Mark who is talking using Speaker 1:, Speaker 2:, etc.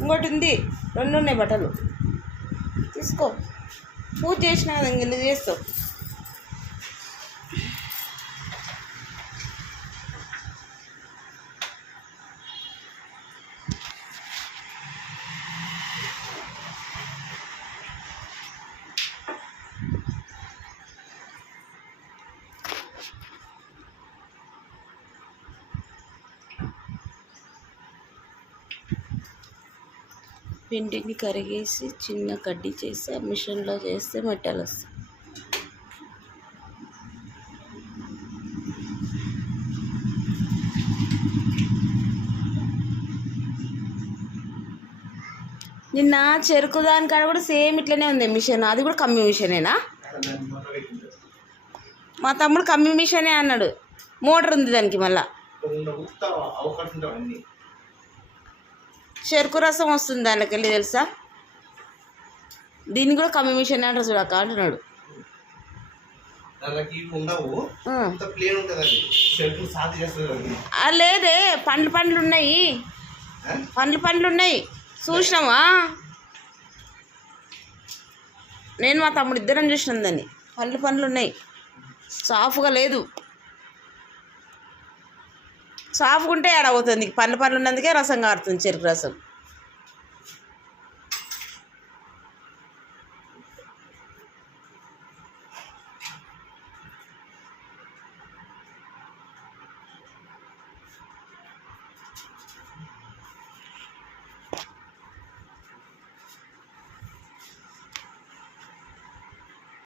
Speaker 1: ఇంకోటి ఉంది రెండు ఉన్నాయి బట్టలు. తీసుకో. పూజ చేసిన కదా ఇంక చేస్తావు. పిండిని కరిగేసి చిన్న కడ్డీ చేసి ఆ మిషన్లో చేస్తే మెట్టలు వస్తాయి నిన్న చెరుకు దాని కాడ కూడా సేమ్ ఇట్లనే ఉంది మిషన్. అది కూడా కమ్మి మిషనేనా? మా తమ్ముడు కమ్మి మిషనే అన్నాడు. మోటార్ ఉంది దానికి మళ్ళీ. చెరుకు రసం వస్తుంది దానికి వెళ్ళి తెలుసా? దీన్ని కూడా కమ్మి మిషన్ అంటారు చూడక అంటున్నాడు. లేదే పండ్లు పండ్లు ఉన్నాయి? పండ్లు పండ్లు ఉన్నాయి. చూసినావా? నేను మా తమ్ముడు ఇద్దరం చూసినాం దాన్ని. పండ్లు పండ్లు ఉన్నాయి. సాఫ్గా లేదు. సాఫ్గా ఉంటే ఏడవుతుంది. పండ్ల పండ్లు ఉన్నందుకే రసం కారుతుంది చెరుకు రసం.